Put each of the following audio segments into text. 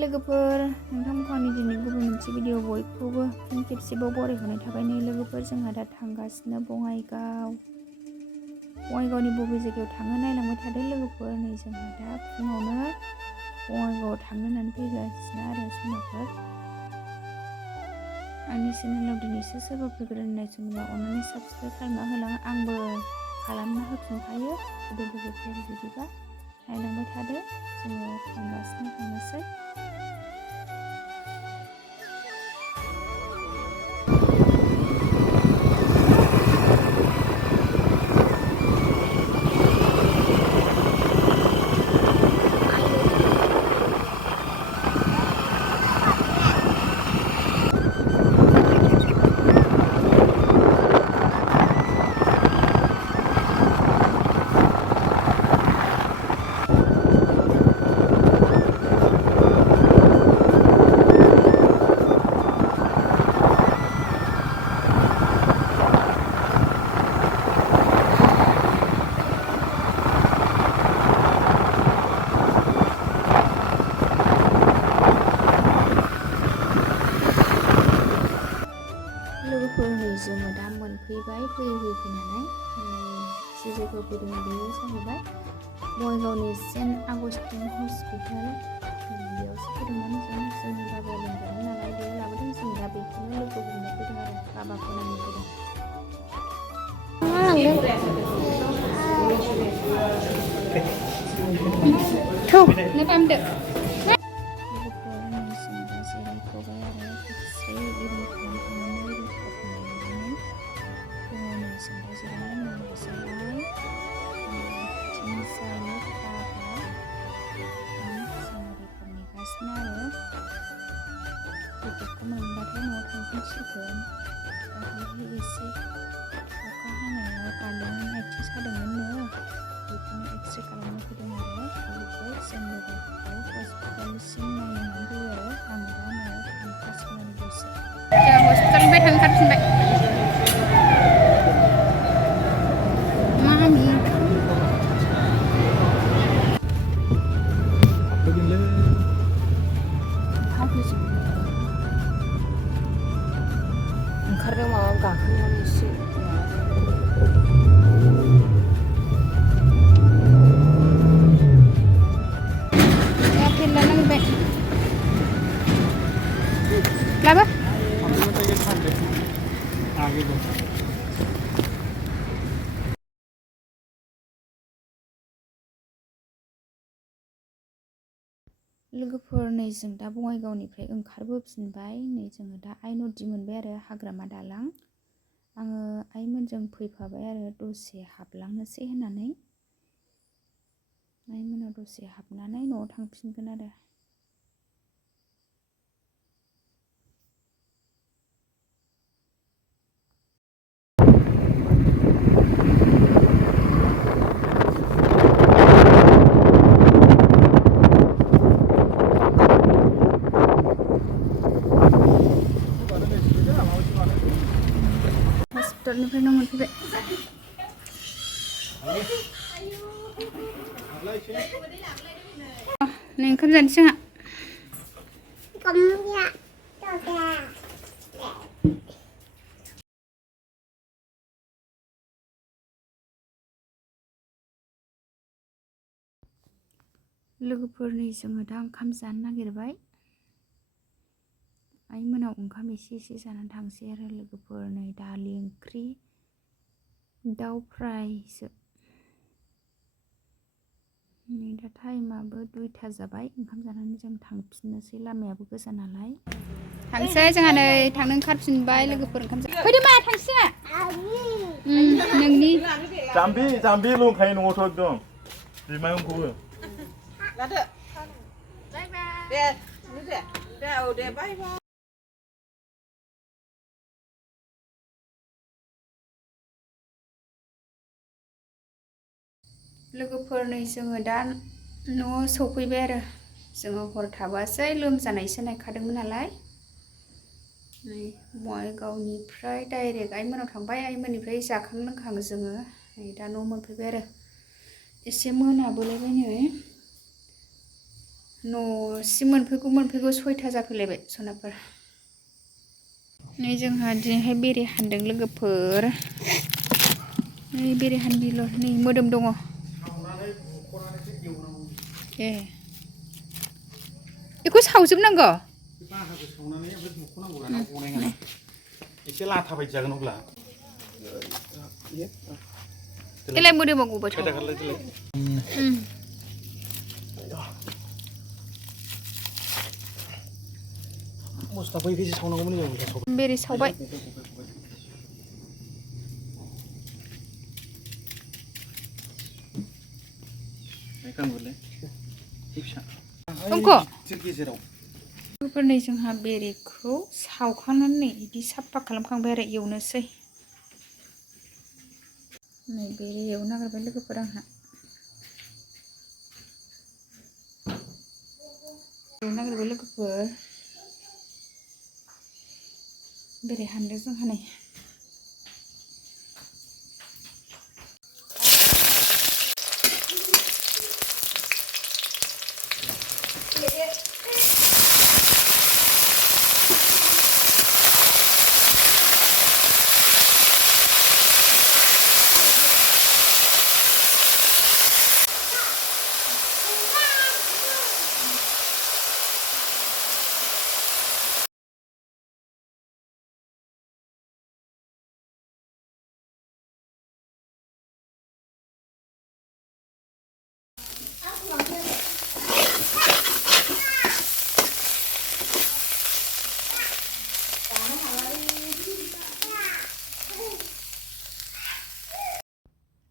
लोगोफोर नोंथांमोनखौ आंनि दिनै गुबुन मोनसे भिडिअ बयखौबो फिन खेबसेबाव बरायहरनाय थाबाय। नै लोगोफोर जोंहा दा थांगासिनो बङाइगावनि बबे जायगायाव थाङो नायलांबाय थादो लोगोफोर। नै जोंहा दा फुङावनो बङाइगावआव थांनो होननानै फैगासिनो आरो सनाफोर। आंनि चेनेलाव दिनैसो सोरबाफोर गोदान नायसनोबा अननानै साबस्क्राइब खालामना होलां। आंबो खालामना होफिनखायो गोदो लोगोफोर। बिदिबा नायलांबाय थादो, जोङो थांनोसै। लोगोफोर नै जोङो दा मोनफैबाय। फैनानै जि जायगायाव फैदों बेयो जाहैबाय बङाइगावनि सेन्ट आगस्टिन हस्पिटाल। बेयावसो फैदोंमोन जोंनि बाबाया लोमजादों नालाय बेयाव लाबोदों। जों दा बेखौनो लोगो हमनो फैदों आरो बाबाखौ नायनो फैदों। जिरायथ'बाय आरो एक्सरे इरि खालामखांनानै रिपर्ट नायनानै फुङाव नै जों दा जिरायनानै मोनाबिलियावहाय मिटिं जायो बाबा आं जोङो रिपर्ट नेगासिनो आरो रिपर्टखौ मोनबाथाय न'आव थांफिनसिगोन। दाख्लैहाय एसे अखा हानायाव गालेननि आथिं सादोंमोननो, बेखौनो एक्सरे खालामनो फैदों आरो लोगोफोर। जों लोगोफोरखौ हस्पिटालसिम नायनो होननानै फैयो आरो आं दा न'आव थांखासिगोन दसे। जों हस्पिटालनिफ्राय थांखाफिनबाय। मामि ओंखारदों माबा गाखोनायाव एसे लाबो लोगोफोर नै जों दा बङाइगावनिफ्राय ओंखारबोफिनबाय। नै जोङो दा आइ नदि मोनबाय आरो हाग्रामा दालां। आङो आइमोनजों फैफाबाय आरो दसे हाबलांनोसै होननानै। आइमोनाव दसे हाबनानै न'आव थांफिनगोन आरो। हस्पिटालनिफ्राय न' मोनफैबाय। नै ओंखाम जानोसै जोंहा। लोगोफोर नै जोङो दा ओंखाम जानो नागिरबाय। आइमोनाव ओंखाम एसे जानानै थांसै आरो लोगोफोर। नै दालि ओंख्रि दाउ फ्रायसो। नै दा टाइमाबो 2टा जाबाय। ओंखाम जानानै जों थांफिननोसै, लामायाबो गोजान नालाय। थांसै जोंहा नै थांनो ओंखारफिनबाय लोगोफोर। ओंखाम फैदो मा थांसै जोंहा। नोंनि जाम्बि लंखायो न'आवथ' एकदम बिमायंखौबो लादो दे औ दे बाय बाय। लोगोफोर नै जोङो दा न'आव सफैबाय आरो। जोङो हर थाबोआसै, लोमजानायसो नायखादोंमोन नालाय। नै बङाइगावनिफ्राय डाइरेक्ट आइमोनाव थांबाय। आइमोननिफ्राय जाखां लोंखां जोङो नै दा न' मोनफैबाय आरो। एसे मोनाबोलायबाय नै। न'सिम मोनफैगौ 6टा जाफैलायबाय सनाफोर। नै जोंहा दिनैहाय बेरे हानदों लोगोफोर। नै बेरे हान्दिलर नै मोदोम दङ। ए बेखौ सावजोबनांगौ? बाहागो सावनानै ओमफ्राय बुख'नांगौ राना गनाय नङा। एसे लाथा बायदि जागोन अब्ला। एलाय मोदोमाव गबायथ'। मस्ला बैखैसो सावनांगौमोन जों। बेरे सावबाय। लोगोफोरनै जोंहा बेरेखौ सावखांनानै बिदि साफा खालामखांबाय आरो एवनोसै। नै बेरे एवनो नागिरबाय लोगोफोर आंहा। एवनो नागिरबाय लोगोफोर। बेरे हानदों जोंहा नै।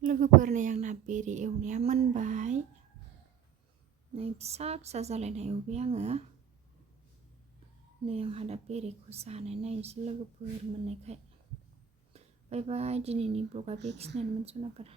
लोगोफोर नै आंना बेरे एवनाया मोनबाय। नै फिसा फिसा जालायनाय एवबाय आङो। नै आंहा दा बेरेखौ जानाय नायनोसै लोगोफोर मोननायखाय। बाय बाय दिनैनि ब्लगा बेखिनियानोमोन सनाफोर।